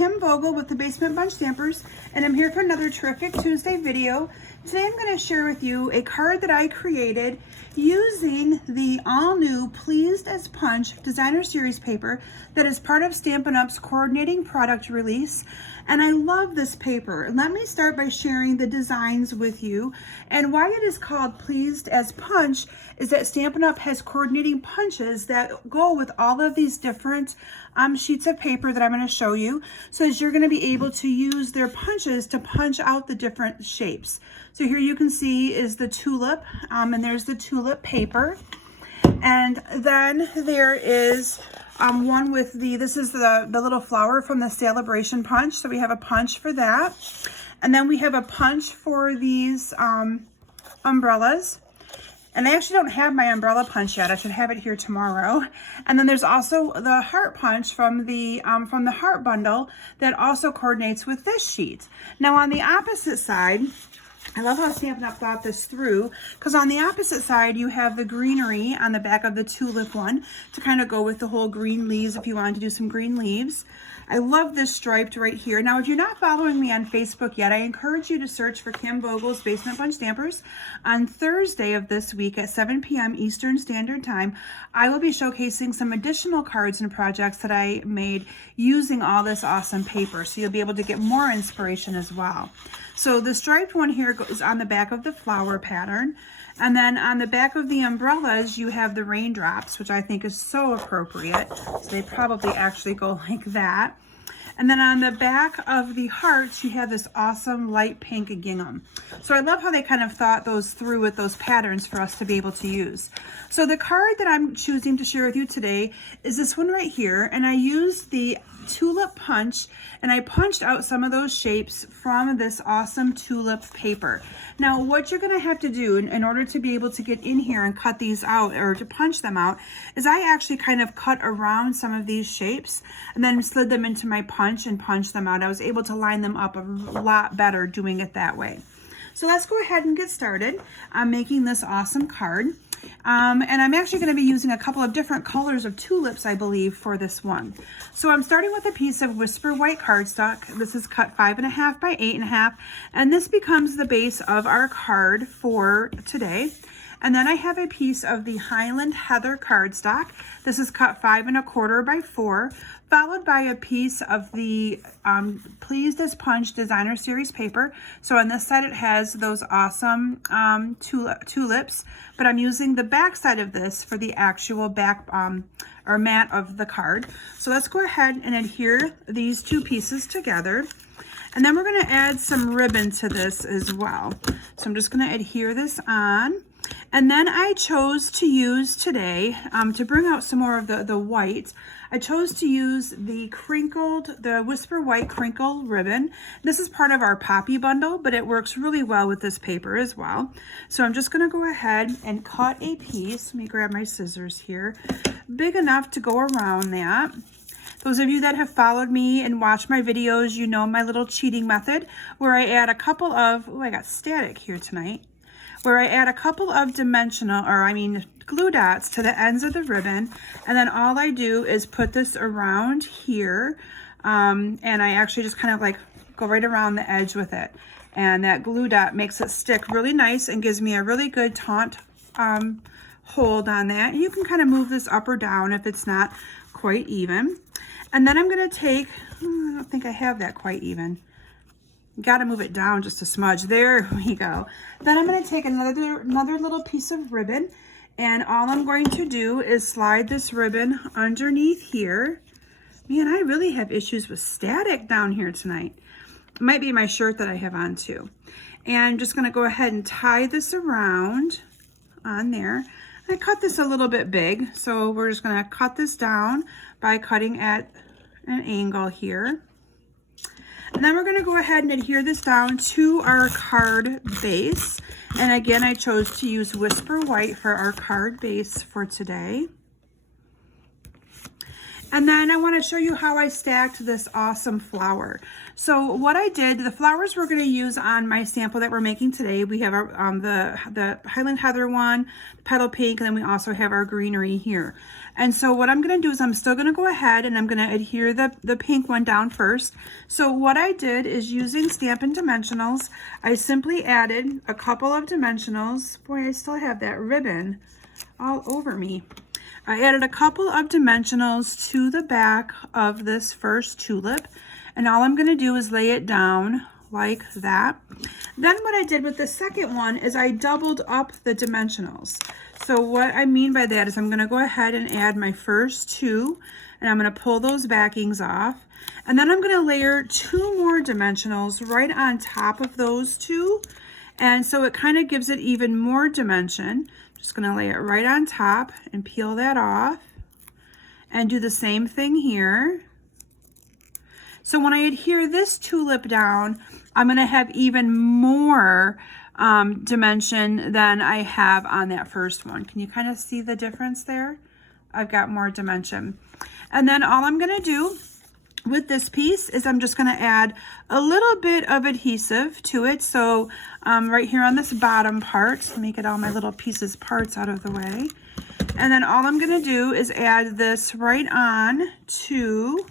Kim Vogel with the Basement Bunch Stampers, and I'm here for another terrific Tuesday video. Today I'm going to share with you a card that I created using the all-new Pleased As Punch Designer Series paper that is part of Stampin' Up's coordinating product release. And I love this paper. Let me start by sharing the designs with you. And why it is called Pleased As Punch is that Stampin' Up has coordinating punches that go with all of these different sheets of paper that I'm going to show you, so that you're going to be able to use their punches to punch out the different shapes. So here you can see is the tulip, and there's the tulip paper. And then there is one with this is the little flower from the celebration punch. So we have a punch for that. And then we have a punch for these umbrellas. And I actually don't have my umbrella punch yet. I should have it here tomorrow. And then there's also the heart punch from the heart bundle that also coordinates with this sheet. Now on the opposite side, I love how Stampin' Up thought this through, because on the opposite side you have the greenery on the back of the tulip one to kind of go with the whole green leaves if you wanted to do some green leaves. I love this striped right here. Now, if you're not following me on Facebook yet, I encourage you to search for Kim Vogel's Basement Bunch Stampers. On Thursday of this week at 7 p.m. Eastern Standard Time, I will be showcasing some additional cards and projects that I made using all this awesome paper, so you'll be able to get more inspiration as well. So the striped one here goes on the back of the flower pattern. And then on the back of the umbrellas, you have the raindrops, which I think is so appropriate. So they probably actually go like that. And then on the back of the hearts, you have this awesome light pink gingham. So I love how they kind of thought those through with those patterns for us to be able to use. So the card that I'm choosing to share with you today is this one right here. And I used the tulip punch, and I punched out some of those shapes from this awesome tulip paper. Now what you're going to have to do in order to be able to get in here and cut these out, or to punch them out, is I actually kind of cut around some of these shapes and then slid them into my punch and punched them out. I was able to line them up a lot better doing it that way. So let's go ahead and get started on making this awesome card. And I'm actually going to be using a couple of different colors of tulips, I believe, for this one. So I'm starting with a piece of Whisper White cardstock. This is cut 5.5 by 8.5, and this becomes the base of our card for today. And then I have a piece of the Highland Heather cardstock. This is cut 5.25 by 4, followed by a piece of the Pleased As Punch Designer Series paper. So on this side it has those awesome tulips, but I'm using the back side of this for the actual back or mat of the card. So let's go ahead and adhere these two pieces together. And then we're going to add some ribbon to this as well. So I'm just going to adhere this on. And then I chose to use today, to bring out some more of the white, I chose to use the Whisper White crinkle ribbon. This is part of our Poppy bundle, but it works really well with this paper as well. So I'm just going to go ahead and cut a piece. Let me grab my scissors here. Big enough to go around that. Those of you that have followed me and watched my videos, you know my little cheating method where I add a couple of, oh, I got static here tonight, where I add a couple of glue dots to the ends of the ribbon, and then all I do is put this around here, and I actually just kind of like go right around the edge with it, and that glue dot makes it stick really nice and gives me a really good taut hold on that. And you can kind of move this up or down if it's not quite even. And then I'm going to take, I don't think I have that quite even. Got to move it down just a smudge. There we go. Then I'm going to take another little piece of ribbon, and all I'm going to do is slide this ribbon underneath here. Man, I really have issues with static down here tonight. It might be my shirt that I have on too. And I'm just going to go ahead and tie this around on there. I cut this a little bit big, so we're just going to cut this down by cutting at an angle here. And then we're going to go ahead and adhere this down to our card base. And again, I chose to use Whisper White for our card base for today. And then I want to show you how I stacked this awesome flower. So what I did, the flowers we're going to use on my sample that we're making today, we have our the Highland Heather one, petal pink, and then we also have our greenery here. And so what I'm going to do is I'm still going to go ahead and I'm going to adhere the pink one down first. So what I did is, using Stampin' Dimensionals, I simply added a couple of dimensionals. Boy, I still have that ribbon all over me. I added a couple of dimensionals to the back of this first tulip, and all I'm going to do is lay it down like that. Then what I did with the second one is I doubled up the dimensionals. So what I mean by that is I'm going to go ahead and add my first two, and I'm going to pull those backings off, and then I'm going to layer two more dimensionals right on top of those two, and so it kind of gives it even more dimension. Just going to lay it right on top and peel that off, and do the same thing here. So when I adhere this tulip down, I'm going to have even more dimension than I have on that first one. Can you kind of see the difference there? I've got more dimension. And then all I'm going to do with this piece is I'm just going to add a little bit of adhesive to it. So right here on this bottom part, let me get all my little parts out of the way. And then all I'm going to do is add this right on to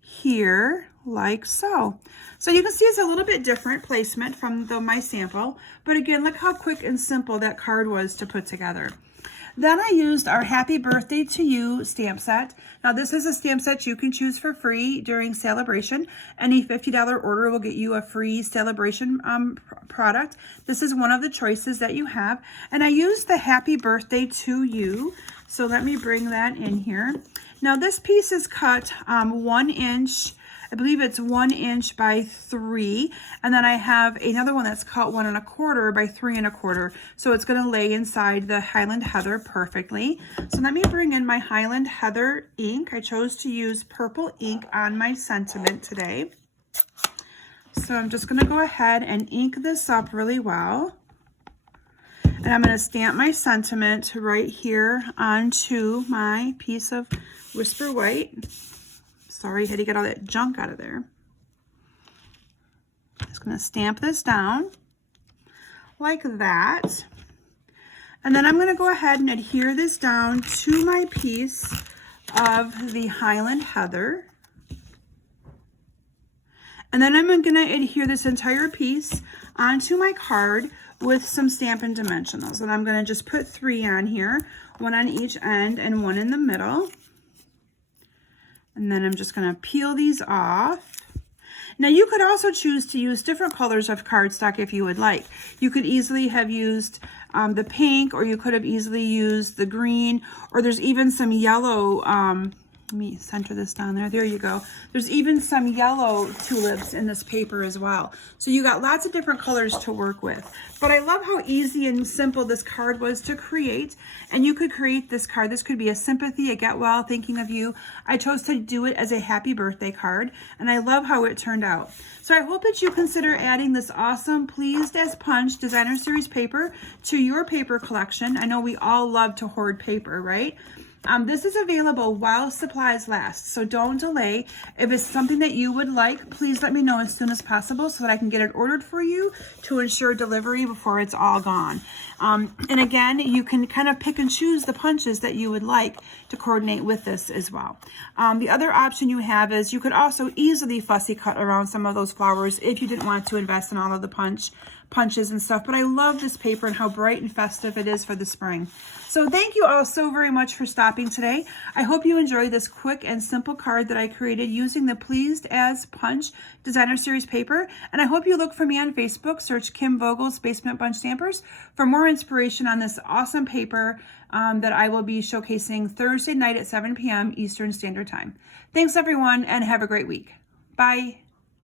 here, like so. So you can see it's a little bit different placement from my sample, but again, look how quick and simple that card was to put together. Then I used our Happy Birthday to You stamp set. Now this is a stamp set you can choose for free during celebration. Any $50 order will get you a free celebration product. This is one of the choices that you have. And I used the Happy Birthday to You. So let me bring that in here. Now this piece is cut 1 inch. I believe it's 1 inch by 3, and then I have another one that's cut 1 1/4 by 3 1/4. So it's going to lay inside the Highland Heather perfectly. So let me bring in my Highland Heather ink. I chose to use purple ink on my sentiment today. So I'm just going to go ahead and ink this up really well. And I'm going to stamp my sentiment right here onto my piece of Whisper White. Sorry, I had to get all that junk out of there. Just going to stamp this down like that. And then I'm going to go ahead and adhere this down to my piece of the Highland Heather. And then I'm going to adhere this entire piece onto my card with some Stampin' Dimensionals. And I'm going to just put 3 on here, 1 on each end and 1 in the middle. And then I'm just going to peel these off. Now you could also choose to use different colors of cardstock if you would like. You could easily have used the pink, or you could have easily used the green, or there's even some yellow. Let me center this down there. There you go. There's even some yellow tulips in this paper as well. So you got lots of different colors to work with. But I love how easy and simple this card was to create. And you could create this card. This could be a sympathy, a get well, thinking of you. I chose to do it as a happy birthday card. And I love how it turned out. So I hope that you consider adding this awesome Pleased As Punch Designer Series paper to your paper collection. I know we all love to hoard paper, right? This is available while supplies last, so don't delay. If it's something that you would like, please let me know as soon as possible so that I can get it ordered for you to ensure delivery before it's all gone. And again, you can kind of pick and choose the punches that you would like to coordinate with this as well. The other option you have is you could also easily fussy cut around some of those flowers if you didn't want to invest in all of the punches and stuff. But I love this paper and how bright and festive it is for the spring. So thank you all so very much for stopping today. I hope you enjoyed this quick and simple card that I created using the Pleased As Punch Designer Series paper. And I hope you look for me on Facebook. Search Kim Vogel's Basement Bunch Stampers for more inspiration on this awesome paper that I will be showcasing Thursday night at 7 p.m. Eastern Standard Time. Thanks everyone, and have a great week. Bye.